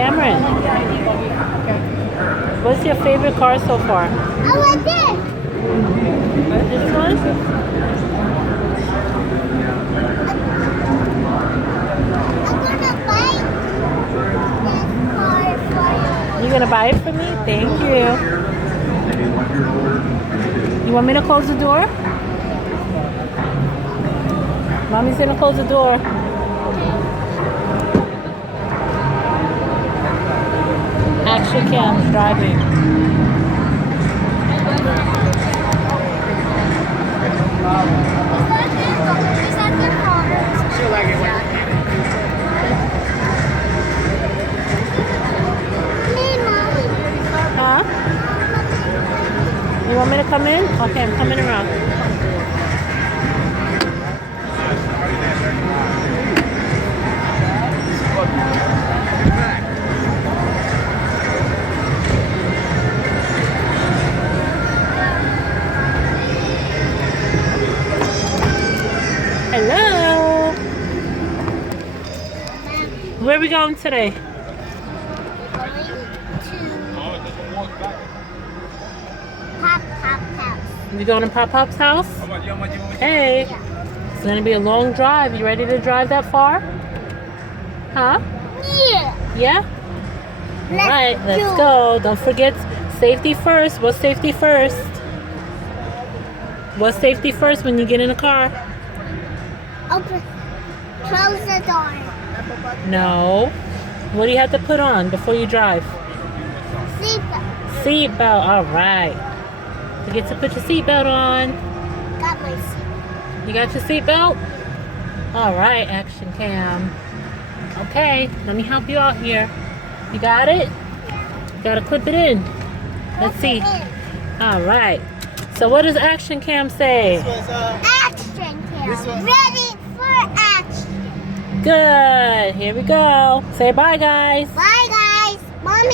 Cameron, what's your favorite car so far? I like this. This one? I'm gonna buy this car for you. You gonna buy it for me? Thank you. You want me to close the door? Mommy's gonna close the door. Action cam driving. Is that the car? She'll like it when Huh? You want me to come in? Okay, I'm coming around. Hello. Where are we going today? Pop house. We going to Pop Pop's house? Hey. It's gonna be a long drive. You ready to drive that far? Huh? Yeah. Yeah? Alright, let's go. Don't forget safety first. What's safety first? What's safety first when you get in a car? Open. Close the door. No. What do you have to put on before you drive? Seatbelt. Seatbelt. Alright. Forget to put your seatbelt on. Got my seatbelt. You got your seatbelt? Alright, action cam. Okay, let me help you out here. You got it? You gotta clip it in. Let's see. Alright. So what does action cam say? Action cam. Ready for action. Good. Here we go. Say bye, guys. Bye, guys. Mommy.